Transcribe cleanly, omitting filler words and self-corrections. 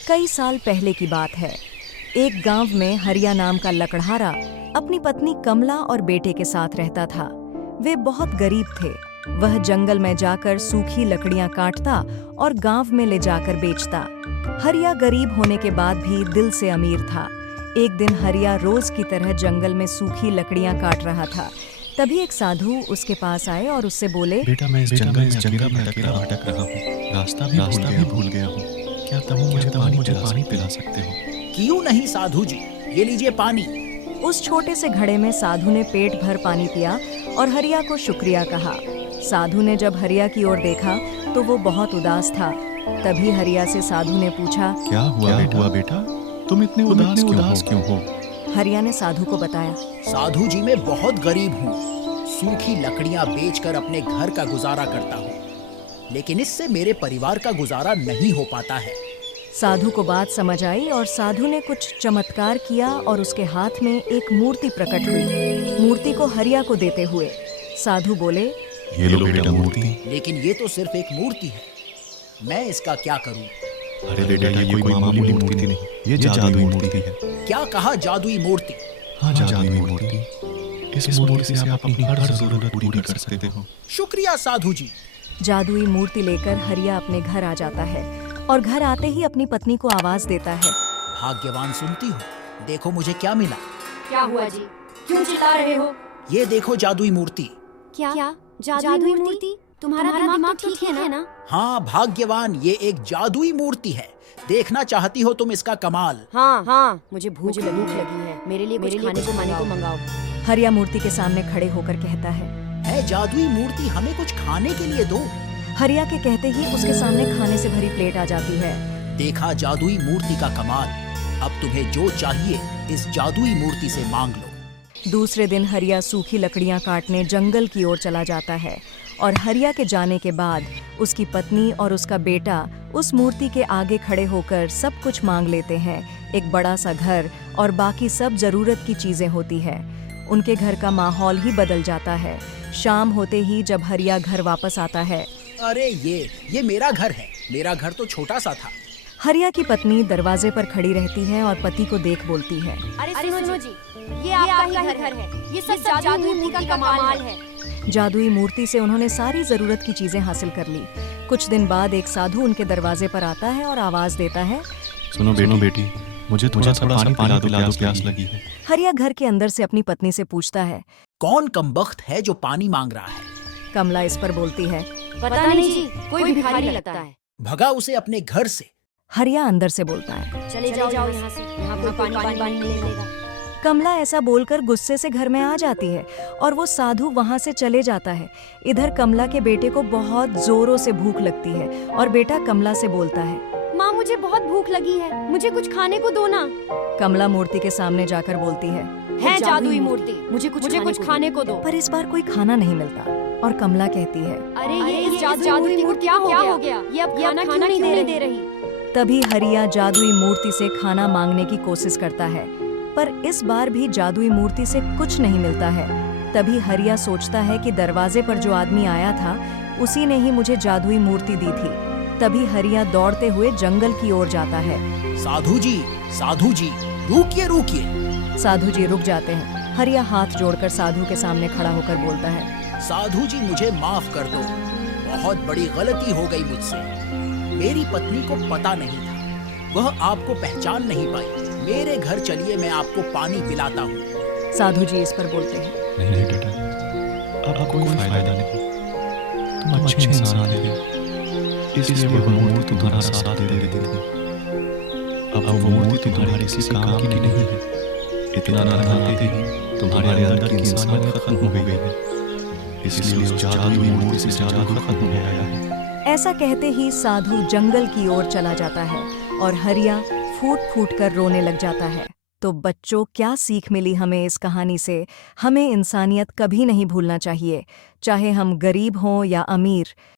कई साल पहले की बात है। एक गांव में हरिया नाम का लकड़हारा अपनी पत्नी कमला और बेटे के साथ रहता था। वे बहुत गरीब थे। वह जंगल में जाकर सूखी लकड़ियां काटता और गांव में ले जाकर बेचता। हरिया गरीब होने के बाद भी दिल से अमीर था। एक दिन हरिया रोज की तरह जंगल में सूखी लकड़ियां काट रहा था। तभी एक साधु उसके पास आए और उससे बोले, बेटा, मैं इस जंगल में अकेला भटक रहा हूँ। रास्ता भी भूल गया हूँ। क्या तुम मुझे पानी पिला सकते हो? क्यों नहीं साधु जी, ये लीजिए पानी। उस छोटे से घड़े में साधु ने पेट भर पानी पिया और हरिया को शुक्रिया कहा। साधु ने जब हरिया की ओर देखा तो वो बहुत उदास था। तभी हरिया से साधु ने पूछा, क्या हुआ बेटा? तुम इतने उदास क्यों हो? हरिया ने साधु को बताया, साधु जी, मैं बहुत गरीब हूँ। सूखी लकड़ियाँ बेचकर अपने घर का गुजारा करता हूँ, लेकिन इससे मेरे परिवार का गुजारा नहीं हो पाता है। साधु को बात समझ आई और साधु ने कुछ चमत्कार किया और उसके हाथ में एक मूर्ति प्रकट हुई। मूर्ति को हरिया को देते हुए साधु बोले, ये लो बेटा मूर्ति। लेकिन ये तो सिर्फ एक मूर्ति है, मैं इसका क्या करूं? अरे बेटा, ये कोई मामूली मूर्ति नहीं, ये जादुई मूर्ति है। क्या कहा, जादुई मूर्ति? हाँ, जादुई मूर्ति। इस मूर्ति से आप अपनी हर जरूरत पूरी कर सकते हो। शुक्रिया साधु जी। जादुई मूर्ति लेकर हरिया अपने घर आ जाता है और घर आते ही अपनी पत्नी को आवाज देता है, भाग्यवान सुनती हो, देखो मुझे क्या मिला। क्या हुआ जी? क्यों चिल्ला रहे हो? ये देखो जादुई मूर्ति। क्या जादुई मूर्ति? तुम्हारा दिमाग तो ठीक है ना? हाँ भाग्यवान, ये एक जादुई मूर्ति है। देखना चाहती हो तुम इसका कमाल? हाँ, मुझे भूख लगी है। मेरे लिए कुछ खाने को मंगाओ। हरिया मूर्ति के सामने खड़े होकर कहता है, जादुई मूर्ति, हमें कुछ खाने के लिए दो। हरिया के कहते ही उसके सामने खाने से भरी प्लेट आ जाती है। देखा जादुई मूर्ति का कमाल। अब तुम्हें जो चाहिए इस जादुई मूर्ति से मांग लो। दूसरे दिन हरिया सूखी लकड़ियां काटने जंगल की ओर चला जाता है और हरिया के जाने के बाद उसकी पत्नी और उसका बेटा उस मूर्ति के आगे खड़े होकर सब कुछ मांग लेते हैं। एक बड़ा सा घर और बाकी सब जरूरत की चीजें होती है। उनके घर का माहौल ही बदल जाता है। शाम होते ही जब हरिया घर वापस आता है, अरे ये मेरा घर है। मेरा घर तो छोटा सा था। हरिया की पत्नी दरवाजे पर खड़ी रहती है और पति को देख बोलती है, अरे सुनो जी, ये आपका ही घर है। ये सब जादुई मूर्ति का कमाल है। जादुई मूर्ति से उन्होंने सारी जरूरत की चीजें हासिल कर ली। कुछ दिन बाद एक साधु उनके दरवाजे पर आता है और आवाज देता है, सुनो बेटी, मुझे थोड़ा सा पानी पिला दो, प्यास लगी है। हरिया घर के अंदर से अपनी पत्नी से पूछता है, कौन कमबख्त है जो पानी मांग रहा है? कमला इस पर बोलती है, पता नहीं जी, कोई भिखारी लगता है। भगा उसे अपने घर से। हरिया अंदर से बोलता है, चले जाओ यहाँ से, यहाँ कोई पानी नहीं मिलेगा। कमला ऐसा बोलकर गुस्से से घर में आ जाती है और वो साधु वहाँ से चले जाता है। इधर कमला के बेटे को बहुत जोरों से भूख लगती है और बेटा कमला से बोलता है, माँ मुझे बहुत भूख लगी है, मुझे कुछ खाने को दो ना। कमला मूर्ति के सामने जाकर बोलती है जादुई मूर्ति, मुझे कुछ खाने को दो। पर इस बार कोई खाना नहीं मिलता और कमला कहती है, अरे ये जादुई मूर्ति क्या हो गया? ये अब खाना नहीं दे रही। तभी हरिया जादुई मूर्ति से खाना मांगने की कोशिश करता है, पर इस बार भी जादुई मूर्ति से कुछ नहीं मिलता है। तभी हरिया सोचता है कि दरवाजे पर जो आदमी आया था उसी ने ही मुझे जादुई मूर्ति दी थी। तभी हरिया दौड़ते हुए जंगल की ओर जाता है। साधु जी, रुकिए। साधु जी रुक जाते हैं। हरिया हाथ जोड़कर साधु के सामने खड़ा होकर बोलता है, साधु जी मुझे माफ कर दो, बहुत बड़ी गलती हो गई मुझसे। मेरी पत्नी को पता नहीं था, वह आपको पहचान नहीं पाई। मेरे घर चलिए, मैं आपको पानी पिलाता हूँ। साधु जी इस पर बोलते हैं, नहीं बेटा, अब कोई फायदा नहीं। तुम अच्छे इंसान थे, इसलिए वो मूर्ति तुम्हारा साथ दे देती थी। अब वो मूर्ति तुम्हारे किसी काम की नहीं है। इतना न जानते ही तुम्हारे अंदर की इंसानियत खत्म हो गई है, इसलिए उस जादुई मूर्ति से जादू खत्म हो गया है। ऐसा कहते ही साधु जंगल की ओर चला जाता है और हरिया फूट फूट कर रोने लग जाता है। तो बच्चों, क्या सीख मिली हमें इस कहानी से? हमें इंसानियत कभी नहीं भूलना चाहिए, चाहे हम गरीब हों या अमीर।